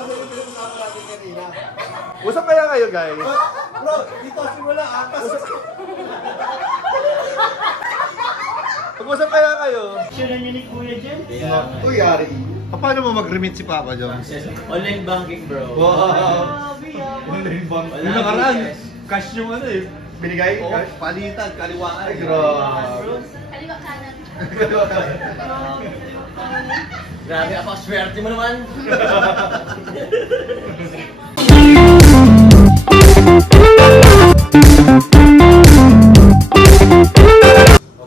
Para sa pinag-usapan natin kanina. Usap kaya kayo, guys? Bro, dito simula atas. Pag-usap kaya kayo? Sure niyo ni Kuya dyan? Uy, Yari. Paano mo mag-remit si Papa Jones? Online banking, bro. Wow! Online bank. Yung nakaraan, cash yung ano eh. Binigay? Cash? Palitan, kaliwaan. Ay, grabe. Kaliwa kanan. Grabe ako, swerte mo naman.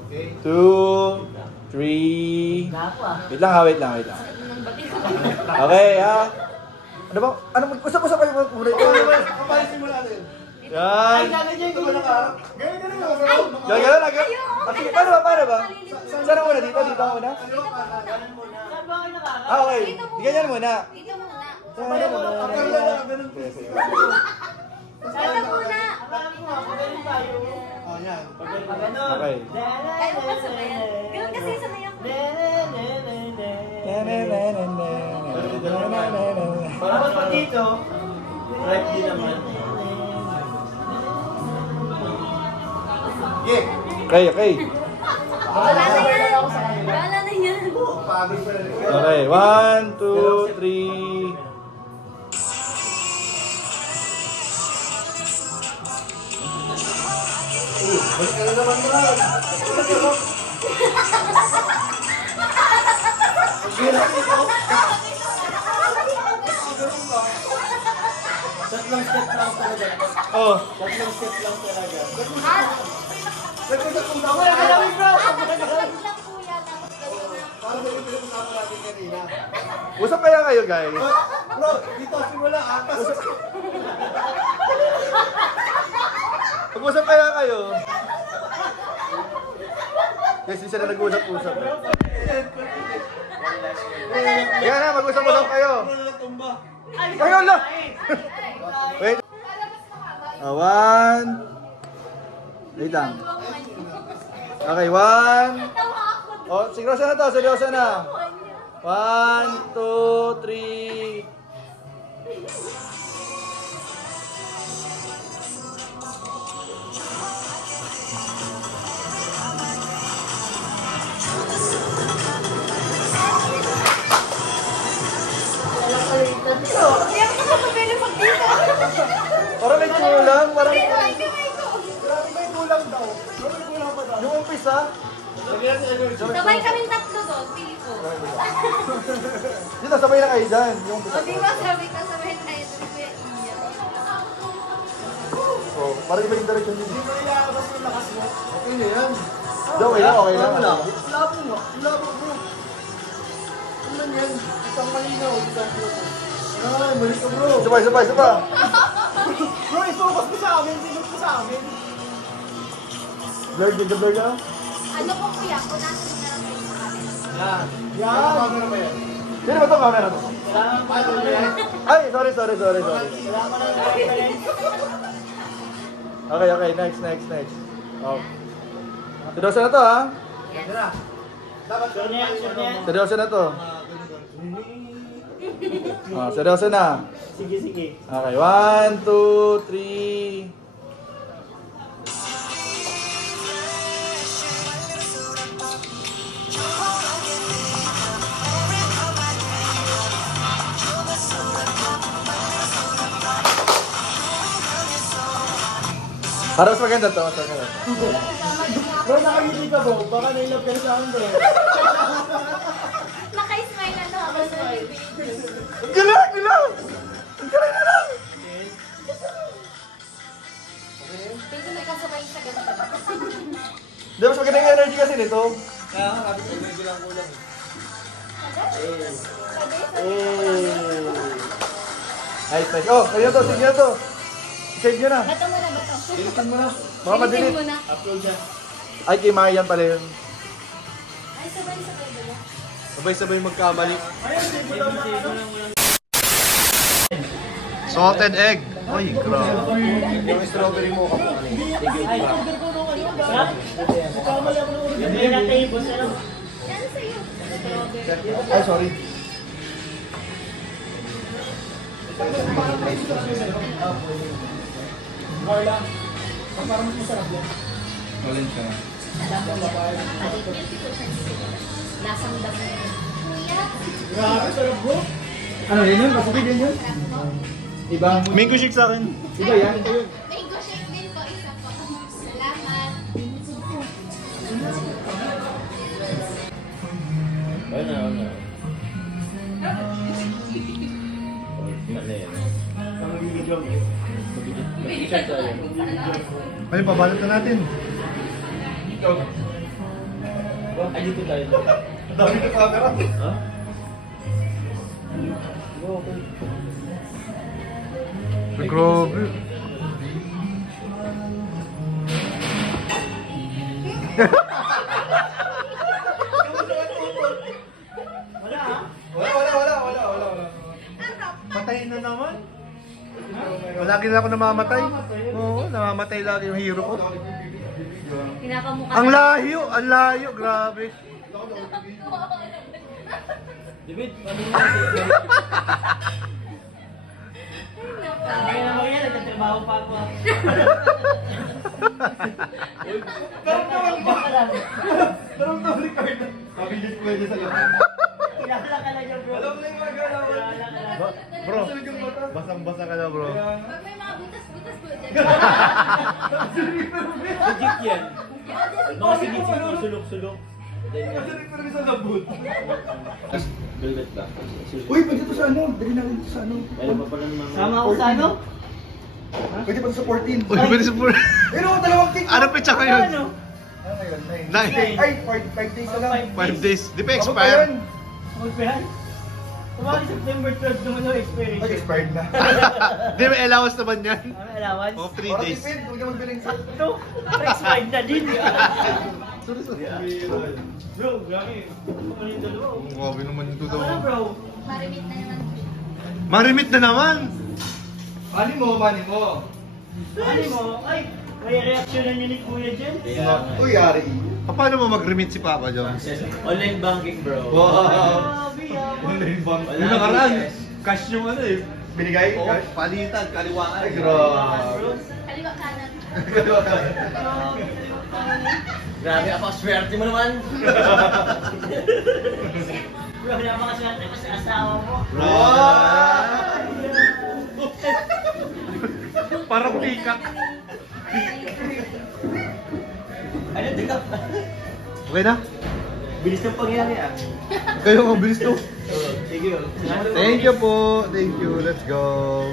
Okay. 2, 3. Wait lang ha, wait lang. Okay ha. Ano ba? Ano usap-usap kayo muna ito? Kapag simula natin. Yan. Ito ba naka? Ganyan mo. Gano'n lang. Sige, paano ba? Saan ang muna? Dito ka muna? Ah, okay. Di ganyan muna. Dito muna. Ganyan muna. Dito muna. Oh, yan. Okay. Kayo pa sabayan. Ganun kasi sabay ako. Para pa dito, right din naman. Okay. Wala na yan. Wala na yan. Okay, 1, 2, 3. Balik ka na naman doon. Tatlong step lang talaga. Oh. Tatlong step lang talaga. Nagkita kung tama Wala na. lang bro. Lang kuya. Para sa pinag-usapan natin kanina. Usap kaya kayo, guys? Bro, dito simula atas. Pag-usap kaya kayo? Yes, hindi sila nag-usap-usap eh. Kaya na, mag-usap-usap kayo. Kayo lang! Wait. 1. Wait lang. Okay, 1. Oh, seryoso na to, seryoso na. 1, 2, 3. Kaya ako nakapabili pag dito. Parang may kulang, parang... Ay, kamay ko. Grabe, may kulang daw. May kulang pa daw. Yung umpisa. Sabay kaming tatlo doon. Pili ko. Dito, sabay na kayo dyan. Yung umpisa. O diba sabi ka sabay tayo doon kuya Iya. Oh, parang iba yung direction dito. Hindi mo ilalabas yung lakas mo. Okay na yan. Okay lang. Labo mo. Labo mo. Ano man yan? Isang malinaw. Isang malinaw. Ay, mali ka bro. Sabay. Bro, i-focus mo sa amin. Sinod mo sa amin. Blur ka? Ano po kuya? Kung nasa na lang kayo sa camera. Yan. Camera ba yan? Sino ba ito camera to? Paano ba yan? Ay, sorry. Okay, next. Oh. Seryoso na to ha? Dapat Sure na yan. Seryoso na to. Oh, seryoso na. Sige. Okay, 1, 2, 3. Para mas maganda to. Bro, nakangiti ka bro. Baka nailove ka na sa akin bro. Naka-smile na ako sa bibig. Galing na lang! Pero nagkasabay sa ganito. Di mas maganda yung energy kasi nito. Kaya nga, sabi ko, medyo lang kulang. Nice. Oh, kayo to, sige na to. Save nyo na. Bato mo na. Dilitin mo na. Baka madelete. mo na. Upload siya. Ay, kay Marian pala yun. Ay, sabay-sabay ba? Sabay-sabay magkamali. Ayun, save mo lang na ano. Salted egg. Ay, grabe. Yung strawberry mo ka po. Ay, order ko nung ano. Kamali ako ng order. Hindi na tayo, boss. Ano? Yan sa'yo. Ay, sorry. Carla, parang mas masarap yan. Walang siya. Lasang dami. Kuya. Grabe, sarap bro. Ano yun? Masakit yun yun? Iba. Mango shake sa akin. Iba yan. Mango shake din po, isa po. Salamat. Ano. Ano yan? Ang video mo. Mag-check tayo. Ano, pabalot na natin. Ay, dito tayo. Ang dami na camera. Ha? Grabe. Wala ha? Wala. Patayin na naman. Lagi na ako namamatay. Oo, namamatay lagi yung hero ko. Pinakamukha. Ang layo, grabe. David, ano mo? Kaya naman yan, nagtatrabaho pa ako. Parang to, Ricardo. Mabilis pwede sa lahat. Kilala ka lang yung bro. Alam mo yung mga galaw. Bro, basang-basa ka na bro. Pag may mga butas-butas po dyan. Legit yan. Mga sinisip mo, sulok-sulok. Nasa sa labot. Velvet ba? Uy, pwede to sa ano? Dali natin to sa ano? Meron pa pala ng mga... Sama ako sa ano? Pwede pa to sa 14. Uy, pwede sa puro. Pero dalawang cake. Ano petsa ko yun? Ano? Ano ngayon? Nine. Ay, 5 days na lang. 5 days. Di pa Ako pa expire. yan. Magpihan? Tumaki September 12 naman yung expiration. Mag-expired na. Di ba allowance naman yan? Ano allowance? Of 3 Para days. tipid, huwag ka magbiling sa... Ito, expired na din. Bro, grabe. Ano yung dalawa? Grabe naman yung Ano tudaw. bro? Marimit na naman. Marimit na naman! Mani mo. Ano mo? Ay, may reaksyonan niyo ni Kuya dyan? Uy, Ari. Paano mo mag-remit si Papa John? Online banking, bro. Wow. Grabe ah. Online bank. Wala. Yung nakaraan, cash yung ano eh. Binigay? Oo, Cash? palitan, kaliwaan. Ay, grabe. Kaliwa kanan. Grabe, ako swerte mo naman. Bro, napakaswerte ko sa asawa mo. Parang pikat. Ano, tika? Okay na? Bilis ng pangyari ah. Kayo, ang bilis to. Sige. Thank you po. Thank you. Let's go.